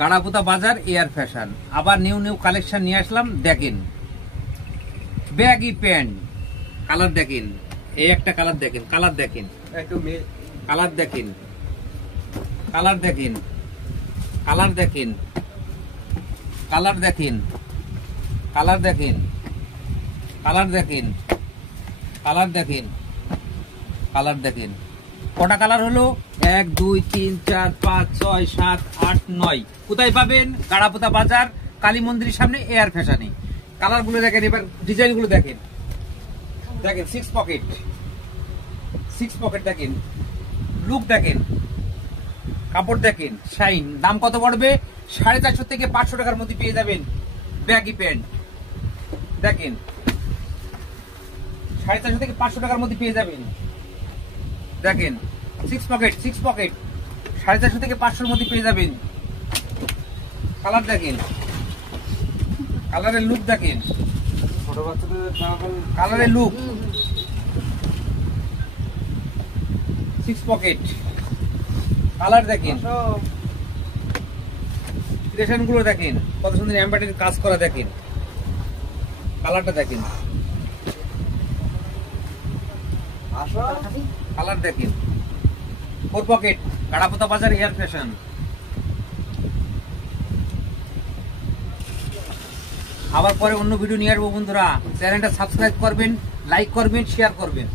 গাড়াপুতা বাজার air fashion আবার new collection নিয়ে আসলাম। দেখেন ব্যাগি প্যান্ট, কালার দেখেন, এই একটা কালার দেখেন, কালার দেখেন, কালার দেখেন, কালার দেখেন, কালার দেখেন, কালার দেখেন, কালার দেখেন, কালার দেখেন, কালার দেখেন, কালার দেখেন। কটা কালার হলো? 1 2 3 4 5 6 7 8 9। কোথায় পাবেন? গাড়াপুতা বাজার কালী মন্দিরের সামনে এয়ার ফ্যাশনে। কালার গুলো দেখেন, এবার ডিজাইন গুলো দেখেন। দেখেন 6 পকেট, 6 পকেট দেখেন, লুক দেখেন, কাপড় দেখেন, শাইন। দাম কত পড়বে? 450 থেকে 500 টাকার মধ্যে পেয়ে যাবেন ব্যাগি প্যান্ট। দেখেন 450 থেকে 500 টাকার মধ্যে পেয়ে যাবেন। দেখেন 6 পকেট, 6 পকেট 450 থেকে 500 এর মধ্যে পেয়ে যাবেন। কালার দেখেন, কালারের লুক দেখেন, ছোট বাচ্চাদের কালারের লুক। 6 পকেট, কালার দেখেন, ক্রিয়েশন গুলো দেখেন, কত সুন্দর এমব্রয়ডারি কাজ করা। দেখেন কালারটা দেখেন, কালার দেখেন। 4 পকেট, গাড়াপুতা বাজার এয়ার ফ্যাশন। আবার পরে অন্য ভিডিও নিয়ে আসবো বন্ধুরা। চ্যানেলটা সাবস্ক্রাইব করবেন, লাইক করবেন, শেয়ার করবেন।